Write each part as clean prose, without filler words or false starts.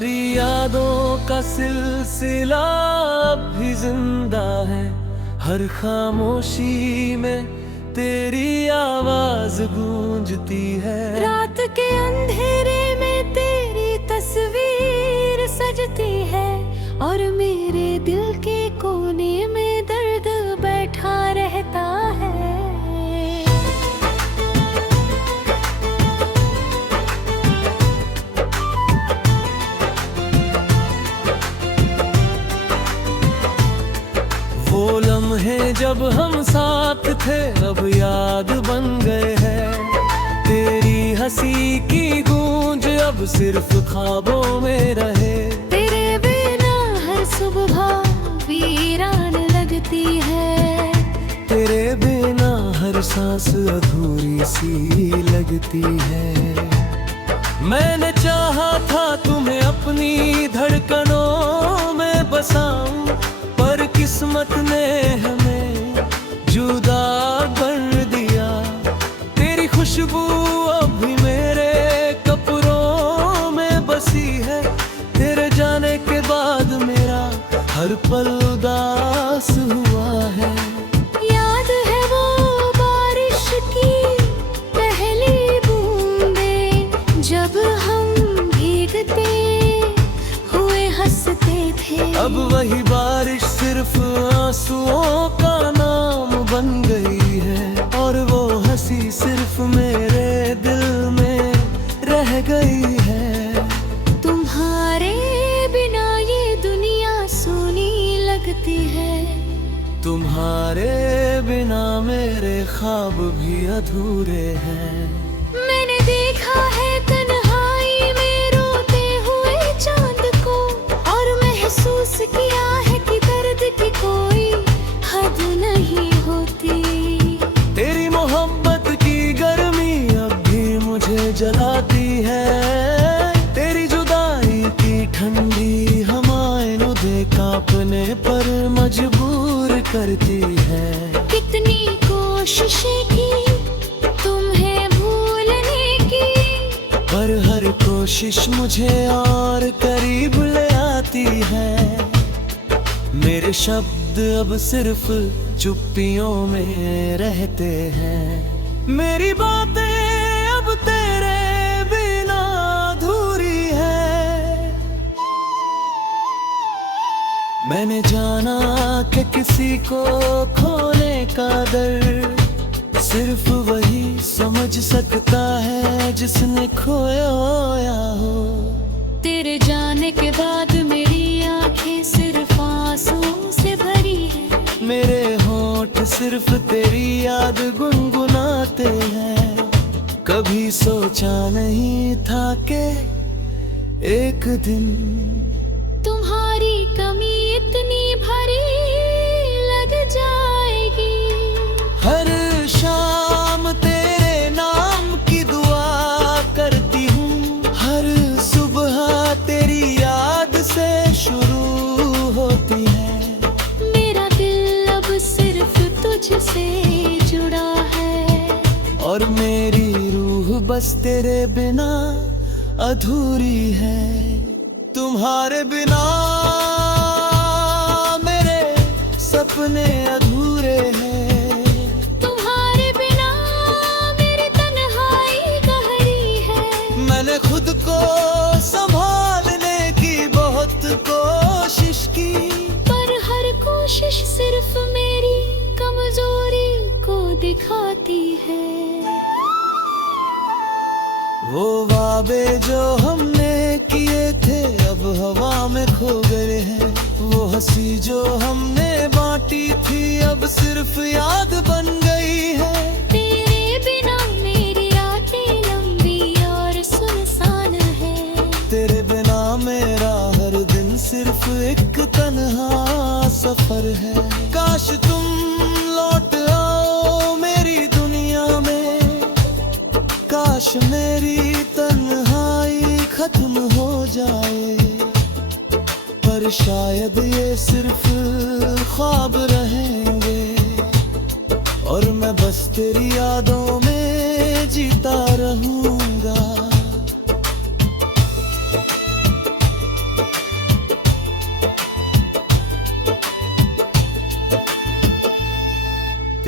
तुम्हारी यादों का सिलसिला अब भी जिंदा है। हर खामोशी में तेरी आवाज गूंजती है। रात के अंधेरे में तेरी तस्वीर सजती है और मेरे दिल के कोने में दर्द बैठा रहता है। वो लम्हे जब हम साथ थे अब याद बन गए हैं। तेरी हंसी की गूंज अब सिर्फ ख्वाबों में रहे। तेरे बिना हर सुबह वीरान लगती है। तेरे बिना हर सांस अधूरी सी लगती है। मैंने चाहा था तुम्हें अपनी धड़कनों में बसाऊं, पर किस्मत ने हमें जुदा कर दिया। तेरी खुशबू अब भी मेरे कपड़ों में बसी है। तेरे जाने के बाद मेरा हर पल उदास हुआ है। याद है वो बारिश की पहली बूंदें, जब हम भीगते हुए हंसते थे। अब वही बारिश सिर्फ आंसुओं का नाम बन गई है और वो हंसी सिर्फ मेरे दिल में रह गई है। तुम्हारे बिना ये दुनिया सूनी लगती है। तुम्हारे बिना मेरे ख्वाब भी अधूरे हैं। मैंने देखा है तन्हाई में रोते हुए चांद को और महसूस किया है कि दर्द की कोई हद नहीं होती। तेरी मोहब्बत की गर्मी अब भी मुझे जलाती है। तेरी जुदाई की ठंडी हमारे नुदे कांपने पर मजबूर करती है। कितनी कोशिशें की तुम्हें भूलने की, पर हर कोशिश मुझे और करीब ले आती है। मेरे शब्द अब सिर्फ चुप्पियों में रहते हैं। मेरी बातें अब तेरे बिना अधूरी है। मैंने जाना कि किसी को खोने का दर्द सिर्फ वही समझ सकता है जिसने खोया हो। तेरे जाने के बाद मेरी आंखें सिर्फ आंसुओं से भरी है। मेरे होंठ सिर्फ तेरी याद गुनगुनाते हैं। कभी सोचा नहीं था कि एक दिन तुम्हारी कमी इतनी भारी लग जाएगी। हर शाम तेरे नाम की दुआ करती हूँ। हर सुबह तेरी याद से शुरू होती है। मेरा दिल अब सिर्फ तुझसे जुड़ा है और मेरी रूह बस तेरे बिना अधूरी है। तुम्हारे बिना मेरे सपने अधूरे हैं। तुम्हारे बिना मेरी तन्हाई गहरी है। मैंने खुद को संभालने की बहुत कोशिश की, पर हर कोशिश सिर्फ मेरी कमजोरी को दिखाती है। वो वादे जो हमने किए थे अब हवा में खो गए हैं। वो हंसी जो हमने बांटी थी अब सिर्फ याद बन गई है। तेरे बिना मेरी रातें लंबी और सुनसान है। तेरे बिना मेरा हर दिन सिर्फ एक तन्हा सफर है। काश तुम लौट आओ मेरी दुनिया में। काश मेरी तन्हाई खत्म हो जाए, पर शायद ये सिर्फ ख्वाब रहेंगे और मैं बस तेरी यादों में जीता रहूंगा।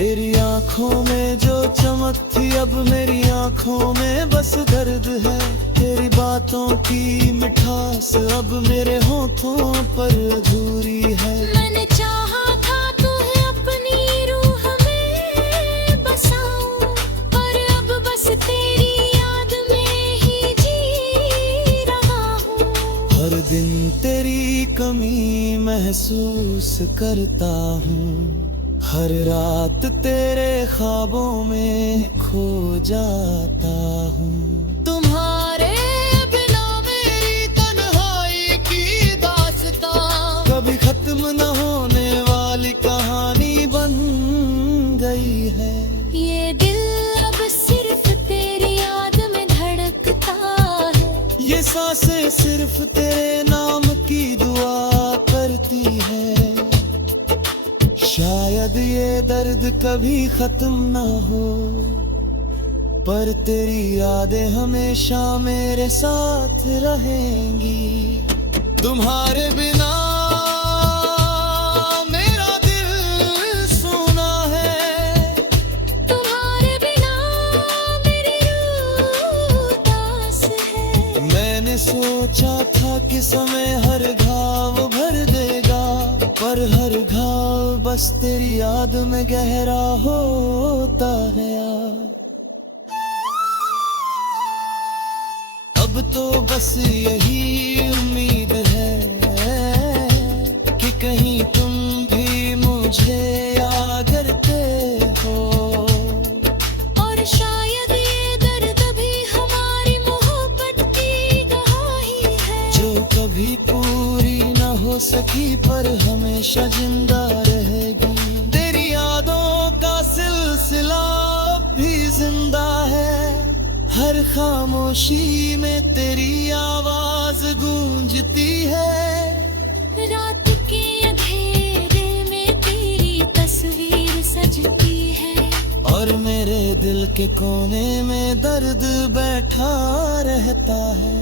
तेरी आंखों में जो चमक थी अब मेरी आंखों में बस दर्द है। तेरी बातों की मिठास अब मेरे होठों पर अधूरी है। मैंने चाहा था तुम्हें अपनी रूह में बसाऊं, पर अब बस तेरी याद में ही जी रहा हूँ। हर दिन तेरी कमी महसूस करता हूँ, हर रात तेरे ख्वाबों में खो जाता हूँ। तुम्हारे बिना मेरी तन्हाई की दास्तां कभी खत्म न होने वाली कहानी बन गई है। ये दिल अब सिर्फ तेरी याद में धड़कता है। ये सांसें सिर्फ तेरे नाम की दुआ करती है। शायद ये दर्द कभी खत्म ना हो, पर तेरी यादें हमेशा मेरे साथ रहेंगी। तुम्हारे बिना मेरा दिल सूना है, तुम्हारे बिना मेरी रूह उदास है। मैंने सोचा था कि समय हर घाव भर देगा, पर हर घाव बस तेरी याद में गहरा होता है। अब तो बस यही उम्मीद है कि कहीं तुम भी मुझे याद करते हो। और शायद ये दर्द भी हमारी मोहब्बत की गवाही है, जो कभी पूरी न हो सकी पर हमेशा जिंदा रहेगी। तेरी यादों का सिलसिला अब भी जिंदा है, हर खामोशी में तेरी आवाज गूंजती है। रात के अंधेरे में तेरी तस्वीर सजती है, और मेरे दिल के कोने में दर्द बैठा रहता है।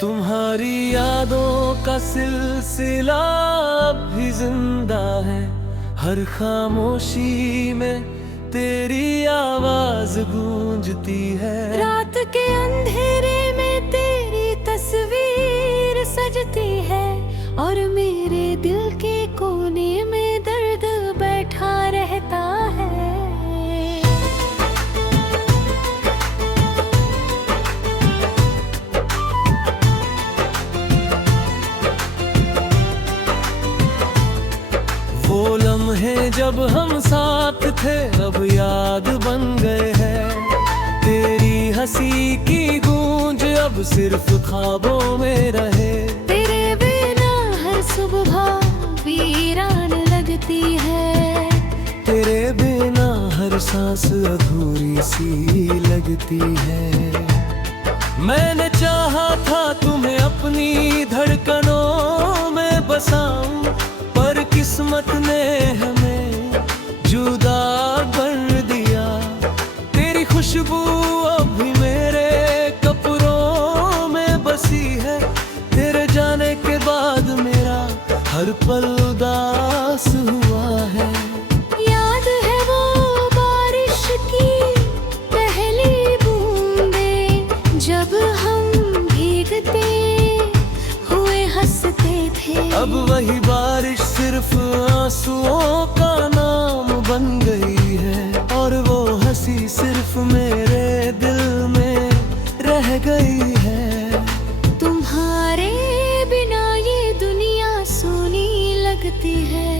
तुम्हारी यादों का सिलसिला अब भी जिंदा है, हर खामोशी में तेरी आवाज गूंजती है। रात के अंधेरे में तेरी तस्वीर सजती है, और मेरे दिल के कोने में दर्द बैठा रहता है। वो लम्हे जब हम साथ थे अब याद बन गए हैं। तेरी हंसी की गूंज अब सिर्फ ख्वाबों में रहे। तेरे बिना हर सुबह वीरान लगती है, तेरे बिना हर सांस अधूरी सी लगती है। मैंने चाहा था तुम्हें अपनी धड़कनों में बसाऊं, पर किस्मत ने हमें जुदा कर दिया। तेरी खुशबू अभी मेरे कपड़ों में बसी है। तेरे जाने के बाद मेरा हर पल उदास हुआ है। याद है वो बारिश की पहली बूंदें, जब हम भीगते हुए हंसते थे। अब वही बारिश सिर्फ आंसुओं का नाम बन गई है, और वो हंसी सिर्फ मेरे दिल में रह गई है। तुम्हारे बिना ये दुनिया सूनी लगती है,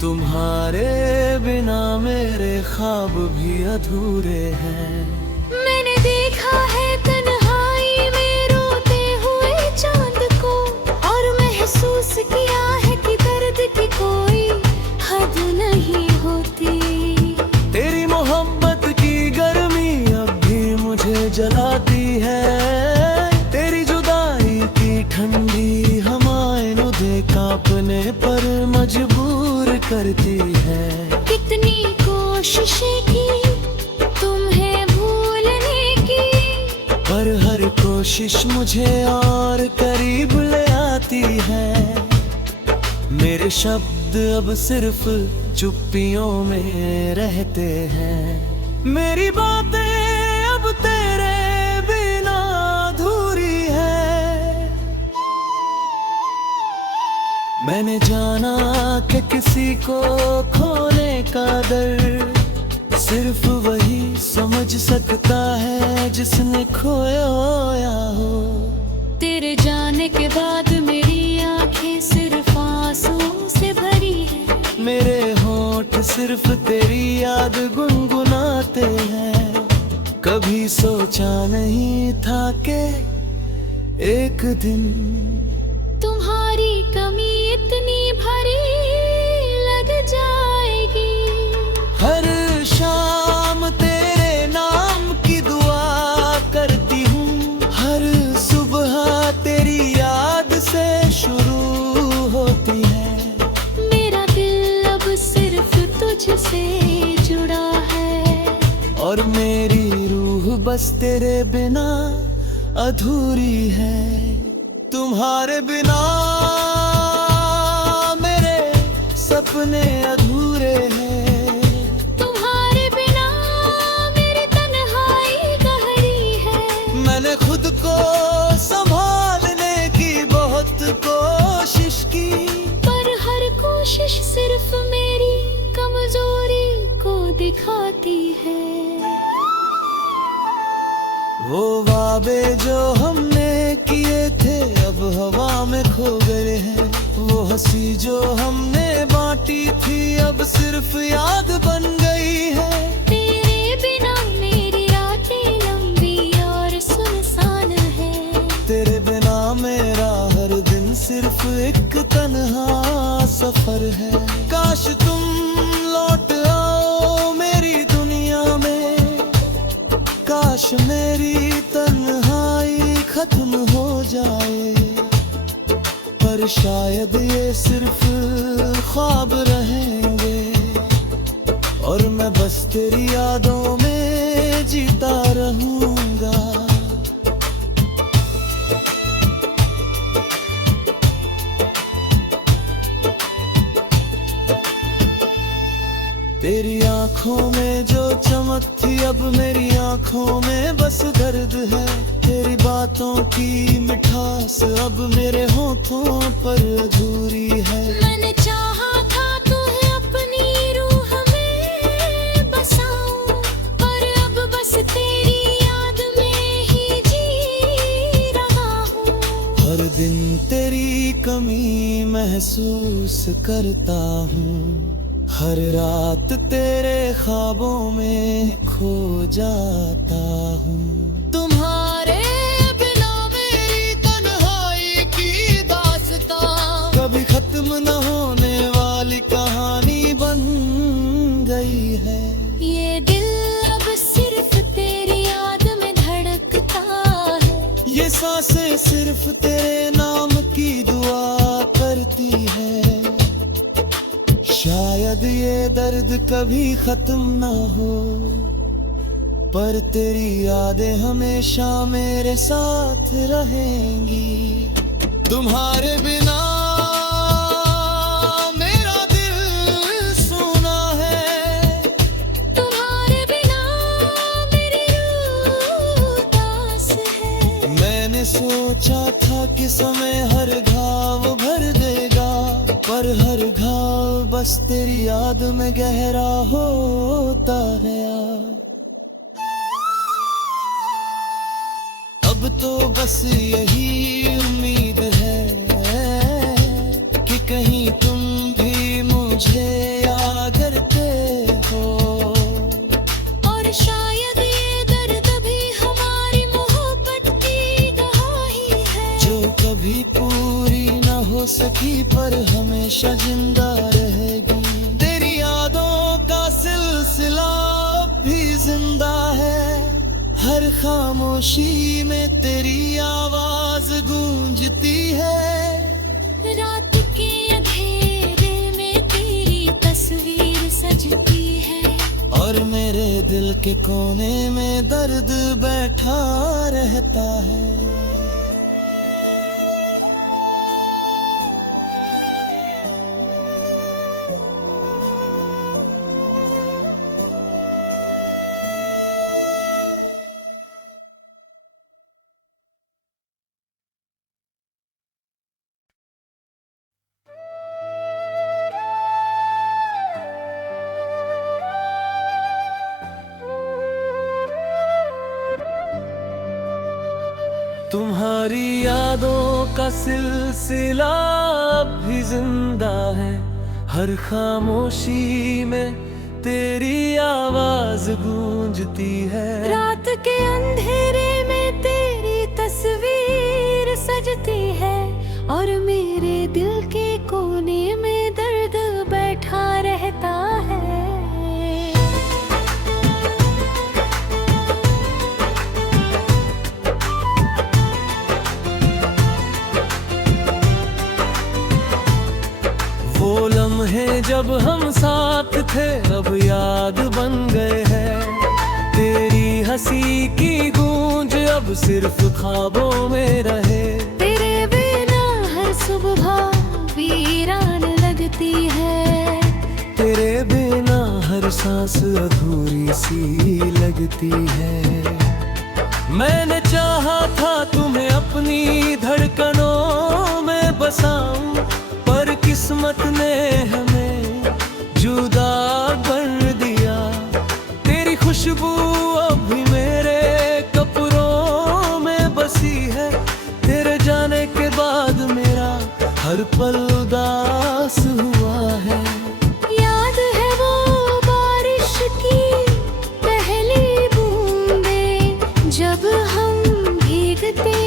तुम्हारे बिना मेरे ख्वाब भी अधूरे हैं। मैंने देखा है तन्हाई में रोते हुए चांद को, और महसूस किया है कि दर्द की कोई हद नहीं होती। तेरी पर मजबूर करती है। कितनी कोशिशें की तुम्हें भूलने की, पर हर कोशिश मुझे और करीब ले आती है। मेरे शब्द अब सिर्फ चुप्पियों में रहते हैं। मेरी बातें अब तेरे बिना अधूरी है। मैंने जाना कि किसी को खोने का दर्द सिर्फ वही समझ सकता है जिसने खोया हो। तेरे जाने के बाद मेरी आंखें सिर्फ आंसुओं से भरी है। मेरे होंठ सिर्फ तेरी याद गुनगुनाते हैं। कभी सोचा नहीं था कि एक दिन तुम्हारी कमी इतनी भारी लग जाएगी। हर शाम तेरे नाम की दुआ करती हूँ। हर सुबह तेरी याद से शुरू होती है। मेरा दिल अब सिर्फ तुझसे जुड़ा है, और मेरी रूह बस तेरे बिना अधूरी है। तुम्हारे बिना मेरे सपने अधूरे हैं। तुम्हारे बिना मेरी तन्हाई गहरी है। मैंने खुद को संभालने की बहुत कोशिश की, पर हर कोशिश सिर्फ मेरी कमजोरी को दिखाती है। वो वादे जो हमने किए थे अब हवा में खो गए हैं। वो हंसी जो हमने बांटी थी अब सिर्फ याद बन गई है। तेरे बिना मेरी रातें लंबी और सुनसान है। तेरे बिना मेरा हर दिन सिर्फ एक तन्हा सफर है। काश तुम लौट आओ मेरी दुनिया में। काश मेरी तन्हाई खत्म हो जाए। पर शायद ये सिर्फ ख्वाब रहेंगे, और मैं बस तेरी यादों में जीता रहूंगा। तेरी आंखों में जो चमक थी अब मेरी आंखों में बस दर्द है। तेरी बातों की मिठास अब मेरे होठों पर अधूरी है। मैंने चाहा था तुम्हें अपनी रूह में बसाऊं, पर अब बस तेरी याद में ही जी रहा हूँ। हर दिन तेरी कमी महसूस करता हूँ। हर रात तेरे ख्वाबों में खो जाता हूँ। तुम्हारे बिना मेरी तन्हाई की दास्तां कभी खत्म न होने वाली कहानी बन गई है। ये दिल अब सिर्फ तेरी याद में धड़कता है। ये सांसें सिर्फ तेरे नाम की दुआ करती है। शायद ये दर्द कभी खत्म ना हो, पर तेरी यादें हमेशा मेरे साथ रहेंगी। तुम्हारे बिना मेरा दिल सूना है। तुम्हारे बिना मेरी रूह उदास है। मैंने सोचा था कि समय हर घाव भर देगा, पर हर घाव बस तेरी याद में गहरा होता गया। अब तो बस यही उम्मीद है कि कहीं तुम भी मुझे याद करते हो। और शायद ये दर्द भी हमारी मोहब्बत की गवाही है, जो कभी पूरी न हो सकी पर हमेशा जिंदा रहेगी। तेरी यादों का सिलसिला अब भी जिंदा है। हर खामोशी में तेरी आवाज गूंजती है। रात के अंधेरे दिल के कोने में दर्द बैठा रहता है। तुम्हारी यादों का सिलसिला अब भी जिंदा है। हर खामोशी में तेरी आवाज गूंजती है। रात के अंधेरे में तेरी तस्वीर सजती है और मेरे दिल के कोने में दर्द बैठा रहता है। वो लम्हे जब हम साथ थे अब याद बन गए हैं। तेरी हंसी की गूंज अब सिर्फ ख्वाबों में रहे। तेरे बिना हर सुबह वीरान लगती है। तेरे बिना हर सांस अधूरी सी लगती है। मैंने चाहा था तुम्हें अपनी धड़कनों में बसाऊं, पर किस्मत ने हमें जुदा कर दिया। तेरी खुशबू अभी मेरे कपड़ों में बसी है। तेरे जाने के बाद मेरा हर पल उदास हुआ है। याद है वो बारिश की पहली बूंदें, जब हम भीगते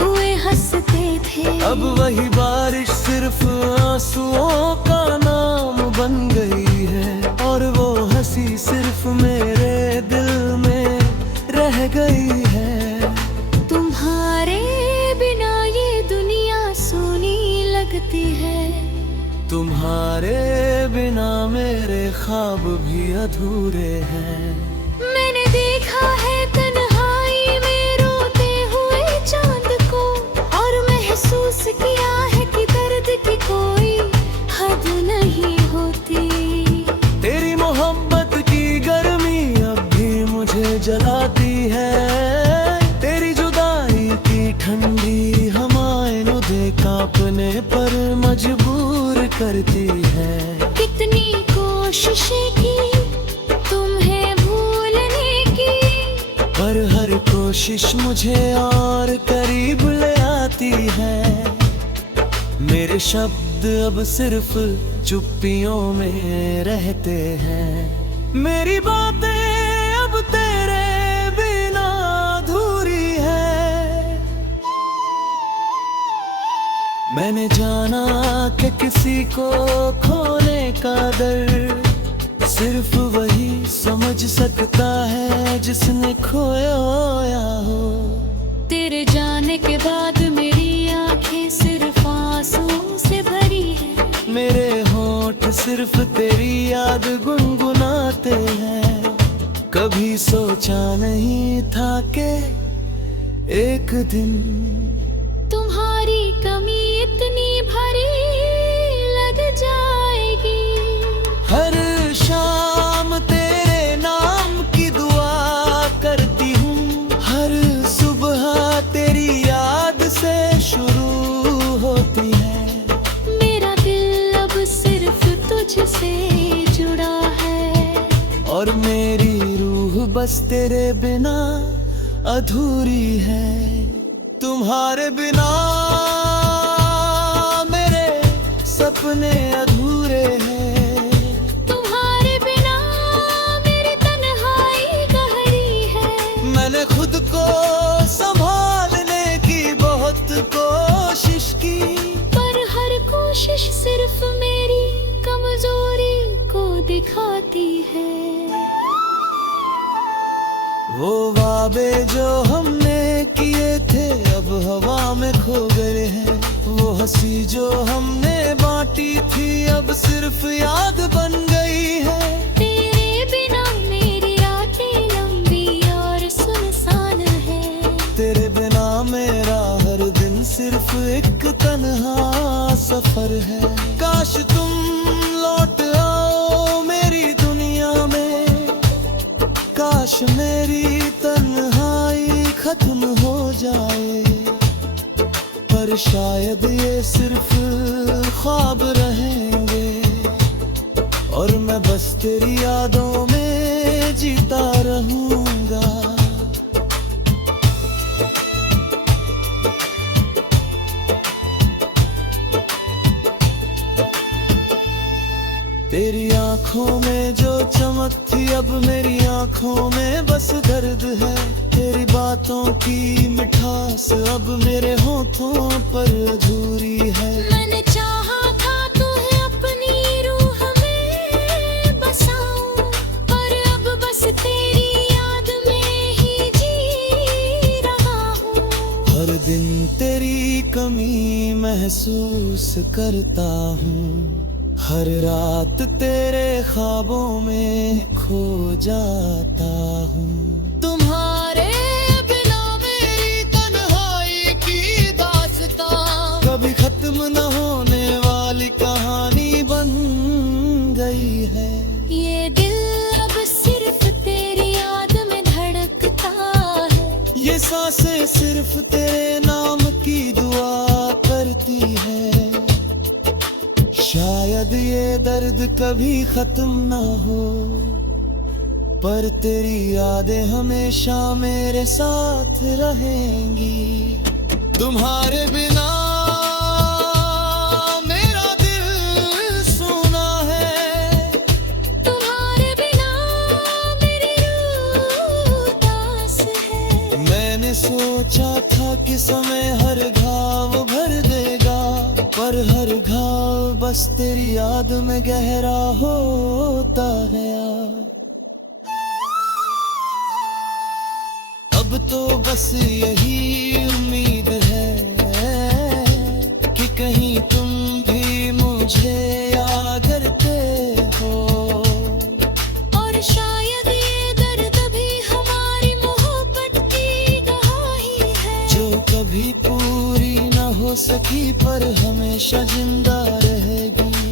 हुए हंसते थे। अब वही बारिश सिर्फ आंसुओं का नाम बन गई है और वो हंसी सिर्फ मेरे दिल में रह गई है। तुम्हारे बिना ये दुनिया सूनी लगती है। तुम्हारे बिना मेरे ख्वाब भी अधूरे हैं। मैंने देखा है तन्हाई में रोते हुए चांद को और महसूस किया है कि दर्द की कोई हद नहीं होती। तेरी मोहब्बत की गर्मी अब भी मुझे जलाती है। तेरी जुदाई की ठंडी हमारे नुदे कांपने पर मजबूर करती है। कितनी कोशिशें की तुम्हें भूलने की, पर हर कोशिश मुझे और करीब ले आती है। मेरे शब्द अब सिर्फ चुप्पियों में रहते हैं। मेरी बातें अब तेरे बिना अधूरी है। मैंने जाना कि किसी को खोने का दर्द सिर्फ वही समझ सकता है जिसने खोया हो। तेरे जाने के बाद मेरी आंखें सिर्फ आंसुओं से भरी है। मेरे होंठ सिर्फ तेरी याद गुनगुनाते हैं। कभी सोचा नहीं था कि एक दिन तुम्हारी कमी इतनी भारी लग जाएगी। हर शाम तेरे नाम की दुआ करती हूँ। हर सुबह तेरी याद से शुरू होती है। मेरा दिल अब सिर्फ तुझसे जुड़ा है और मेरी रूह बस तेरे बिना अधूरी है। तुम्हारे बिना मेरे सपने अधूरे हैं। तुम्हारे बिना मेरी तन्हाई गहरी है। मैंने खुद को संभालने की बहुत कोशिश की, पर हर कोशिश सिर्फ मेरी कमजोरी को दिखाती है। वो वादे जो हमने किए थे अब हवा में खो गए हैं। वो हंसी जो हमने बांटी थी अब सिर्फ याद बन गई है। तेरे बिना मेरी पर शायद ये सिर्फ ख्वाब रहेंगे, और मैं बस तेरी यादों में जीता रहूंगा। तेरी आंखों में जो चमक थी अब मेरी आंखों में बस दर्द है। तेरी बातों की मिठास अब मेरे होठों पर अधूरी है। मैंने चाहा था तुम्हें अपनी रूह में बसाऊं, पर अब बस तेरी याद में ही जी रहा हूँ। हर दिन तेरी कमी महसूस करता हूँ, हर रात तेरे ख्वाबों में खो जाता हूँ। तुम्हारे बिना मेरी तन्हाई की दास्तां कभी खत्म न होने वाली कहानी बन गई है। ये दिल अब सिर्फ तेरी याद में धड़कता है। ये सांसें सिर्फ तेरे नाम की दुआ करती है। शायद ये दर्द कभी खत्म ना हो, पर तेरी यादें हमेशा मेरे साथ रहेंगी। तुम्हारे बिना मेरा दिल सूना है, तुम्हारे बिना मेरी रूह उदास है। मैंने सोचा था कि समय हर घाव भर देगा, पर हर घाव बस तेरी याद में गहरा होता गया। अब तो बस यही उम्मीद है कि कहीं तुम भी मुझे याद करते हो, और शायद ये दर्द भी हमारी मोहब्बत की गवाही है, जो कभी पूरी न हो सकी पर हमेशा जिंदा रहेगी।